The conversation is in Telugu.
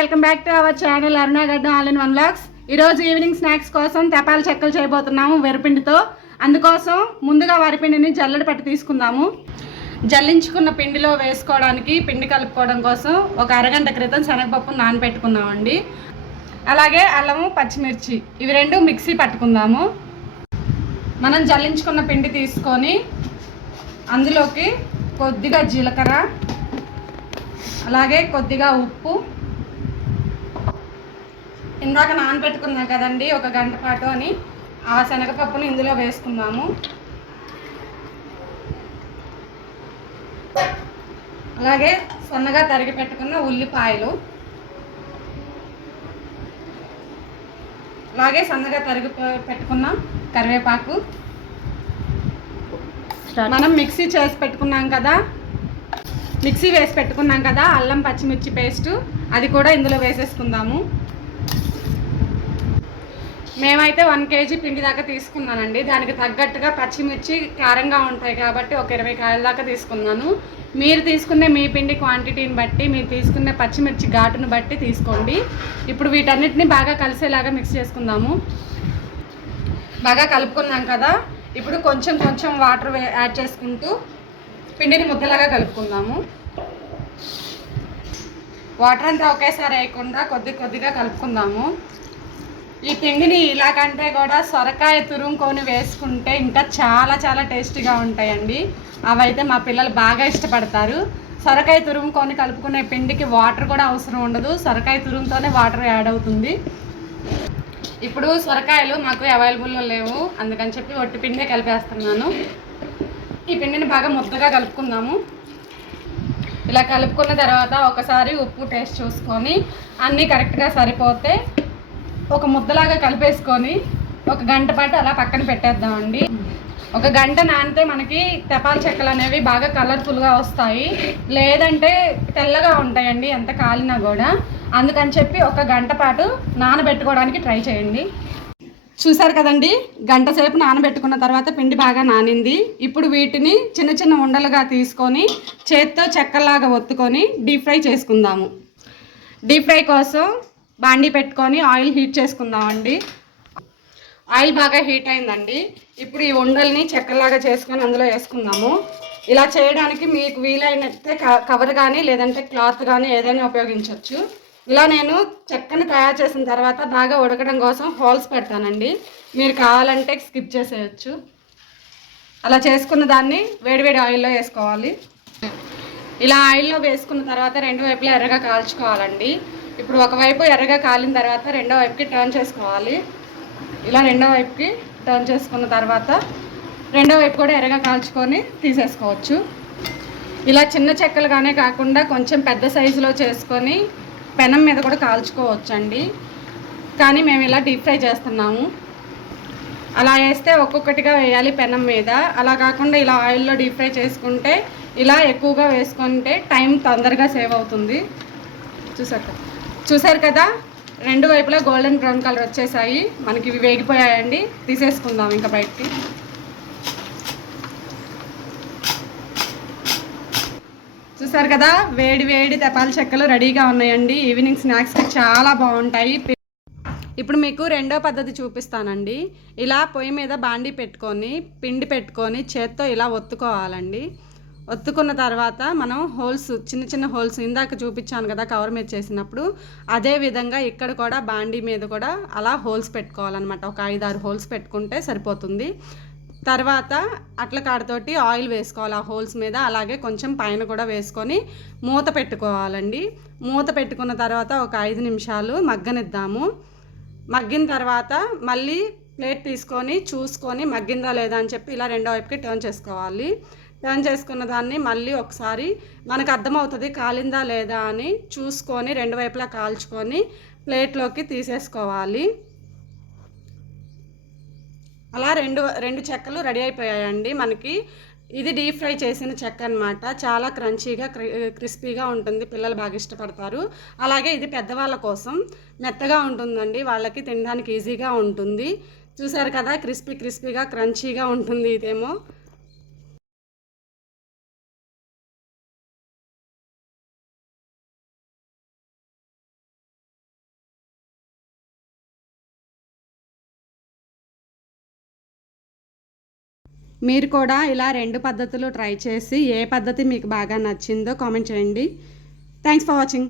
Welcome back to our channel Arunagaddam all in one lakhs. ఈరోజు ఈవినింగ్ స్నాక్స్ కోసం తెపాల చెక్కలు చేయబోతున్నాము వరిపిండితో. అందుకోసం ముందుగా వరిపిండిని జల్లెడ పట్టి తీసుకుందాము. జల్లించుకున్న పిండిలో వేసుకోవడానికి పిండి కలుపుకోవడం కోసం ఒక అరగంట క్రితం శనగపప్పు నానబెట్టుకున్నామండి అలాగే అల్లము పచ్చిమిర్చి ఇవి రెండు మిక్సీ పట్టుకుందాము. మనం జల్లించుకున్న పిండి తీసుకొని అందులోకి కొద్దిగా జీలకర్ర అలాగే కొద్దిగా ఉప్పు ఇందాక నానబెట్టుకున్నాం కదండి ఒక గంట పాటు అని ఆ శనగపప్పుని ఇందులో వేసుకుందాము. అలాగే సన్నగా తరిగి పెట్టుకున్న ఉల్లిపాయలు. అలాగే సన్నగా తరిగి పెట్టుకున్న కరివేపాకు. మనం మిక్సీ చేసి పెట్టుకున్నాం కదా మిక్సీ వేసి పెట్టుకున్నాం కదా అల్లం పచ్చిమిర్చి పేస్ట్ అది కూడా ఇందులో వేసేసుకుందాము. మేమైతే వన్ కేజీ పిండి దాకా తీసుకున్నానండి. దానికి తగ్గట్టుగా పచ్చిమిర్చి కారంగా ఉంటాయి కాబట్టి ఒక ఇరవై కాయల దాకా తీసుకున్నాను. మీరు తీసుకునే మీ పిండి క్వాంటిటీని బట్టి మీరు తీసుకునే పచ్చిమిర్చి ఘాటును బట్టి తీసుకోండి. ఇప్పుడు వీటన్నిటిని బాగా కలిసేలాగా మిక్స్ చేసుకుందాము. బాగా కలుపుకున్నాం కదా. ఇప్పుడు కొంచెం కొంచెం వాటర్ యాడ్ చేసుకుంటూ పిండిని ముద్దలాగా కలుపుకుందాము. వాటర్ అంతా ఒకేసారి వేయకుండా కొద్ది కొద్దిగా కలుపుకుందాము. ఈ పిండిని ఇలాగంటే కూడా సొరకాయ తురుముకొని వేసుకుంటే ఇంకా చాలా చాలా టేస్టీగా ఉంటాయండి. అవైతే మా పిల్లలు బాగా ఇష్టపడతారు. సొరకాయ తురుముకొని కలుపుకునే పిండికి వాటర్ కూడా అవసరం ఉండదు. సొరకాయ తురుముతోనే వాటర్ యాడ్ అవుతుంది. ఇప్పుడు సొరకాయలు మాకు అవైలబుల్లో లేవు. అందుకని చెప్పి ఒట్టి పిండే కలిపేస్తున్నాను. ఈ పిండిని బాగా ముద్దగా కలుపుకుందాము. ఇలా కలుపుకున్న తర్వాత ఒకసారి ఉప్పు టేస్ట్ చూసుకొని అన్నీ కరెక్ట్గా సరిపోతే ఒక ముద్దలాగా కలిపేసుకొని ఒక గంట పాటు అలా పక్కన పెట్టేద్దామండి. ఒక గంట నానితే మనకి తెపాల చెక్కలు అనేవి బాగా కలర్ఫుల్గా వస్తాయి. లేదంటే తెల్లగా ఉంటాయండి ఎంత కాలినా కూడా. అందుకని చెప్పి ఒక గంట పాటు నానబెట్టుకోవడానికి ట్రై చేయండి. చూసారు కదండి గంట సేపు నానబెట్టుకున్న తర్వాత పిండి బాగా నానింది. ఇప్పుడు వీటిని చిన్న చిన్న ఉండలుగా తీసుకొని చేత్తో చెక్కలాగా ఒత్తుకొని డీప్ ఫ్రై చేసుకుందాము. డీప్ ఫ్రై కోసం బాండీ పెట్టుకొని ఆయిల్ హీట్ చేసుకుందామండి. ఆయిల్ బాగా హీట్ అయిందండి. ఇప్పుడు ఈ ఉండల్ని చెక్కలాగా చేసుకొని అందులో వేసుకుందాము. ఇలా చేయడానికి మీకు వీలైనట్టే క- కవర్ కానీ లేదంటే క్లాత్ కానీ ఏదైనా ఉపయోగించవచ్చు ఇలా నేను చెక్కని తయారు చేసిన తర్వాత బాగా ఉడకడం కోసం హోల్స్ పెడతానండి. మీరు కావాలంటే స్కిప్ చేసేయచ్చు. అలా చేసుకున్న దాన్ని వేడివేడి ఆయిల్లో వేసుకోవాలి. ఇలా ఆయిల్లో వేసుకున్న తర్వాత రెండు వైపులా ఎర్రగా కాల్చుకోవాలండి. ఇప్పుడు ఒకవైపు ఎర్రగా కాలిన తర్వాత రెండో వైపుకి టర్న్ చేసుకోవాలి. ఇలా రెండో వైపుకి టర్న్ చేసుకున్న తర్వాత రెండో వైపు కూడా ఎర్రగా కాల్చుకొని తీసేసుకోవచ్చు. ఇలా చిన్న చెక్కలుగానే కాకుండా కొంచెం పెద్ద సైజులో చేసుకొని పెనం మీద కూడా కాల్చుకోవచ్చు అండి కానీ మేము ఇలా డీప్ ఫ్రై చేస్తున్నాము. అలా వేస్తే ఒక్కొక్కటిగా వేయాలి పెనం మీద. అలా కాకుండా ఇలా ఆయిల్లో డీప్ ఫ్రై చేసుకుంటే ఇలా ఎక్కువగా వేసుకుంటే టైం తొందరగా సేవ్ అవుతుంది. చూసాక చూసారు కదా? రెండు వైపులా గోల్డెన్ బ్రౌన్ కలర్ వచ్చేసాయి. మనకి ఇవి వేగిపోయాయండి. తీసేసుకుందాం ఇంకా బయటికి. చూసారు కదా? వేడి వేడి తెపాల చెక్కలు రెడీగా ఉన్నాయండి. ఈవినింగ్ స్నాక్స్కి చాలా బాగుంటాయి. ఇప్పుడు మీకు రెండో పద్ధతి చూపిస్తానండి. ఇలా పొయ్యి మీద బాండి పెట్టుకొని పిండి పెట్టుకొని చేత్తో ఇలా ఒత్తుకోవాలండి. ఒత్తుకున్న తర్వాత మనం హోల్స్ చిన్న చిన్న హోల్స్ ఇందాక చూపించాను కదా కవర్ మీద చేసినప్పుడు అదే విధంగా ఇక్కడ కూడా బాండీ మీద కూడా అలా హోల్స్ పెట్టుకోవాలన్నమాట. ఒక ఐదారు హోల్స్ పెట్టుకుంటే సరిపోతుంది. తర్వాత అట్ల కాడతోటి ఆయిల్ వేసుకోవాలి. ఆ హోల్స్ మీద అలాగే కొంచెం పైన కూడా వేసుకొని మూత పెట్టుకోవాలండి. మూత పెట్టుకున్న తర్వాత ఒక ఐదు నిమిషాలు మగ్గనిద్దాము. మగ్గిన తర్వాత మళ్ళీ ప్లేట్ తీసుకొని చూసుకొని మగ్గిందా లేదా అని చెప్పి ఇలా రెండో వైపుకి టర్న్ చేసుకోవాలి. టర్న్ చేసుకున్న దాన్ని మళ్ళీ ఒకసారి మనకు అర్థమవుతుంది కాలిందా లేదా అని చూసుకొని రెండు వైపులా కాల్చుకొని ప్లేట్లోకి తీసేసుకోవాలి. అలా రెండు రెండు చెక్కలు రెడీ అయిపోయాయండి. మనకి ఇది డీప్ ఫ్రై చేసిన చెక్క అనమాట చాలా క్రంచీగా క్రిస్పీగా ఉంటుంది. పిల్లలు బాగా ఇష్టపడతారు. అలాగే ఇది పెద్దవాళ్ళ కోసం మెత్తగా ఉంటుందండి. వాళ్ళకి తినడానికి ఈజీగా ఉంటుంది. చూసారు కదా క్రిస్పీ క్రిస్పీగా క్రంచీగా ఉంటుంది ఇదేమో మీరు కూడా ఇలా రెండు పద్ధతులు ట్రై చేసి ఏ పద్ధతి మీకు బాగా నచ్చిందో కామెంట్ చేయండి. Thanks for watching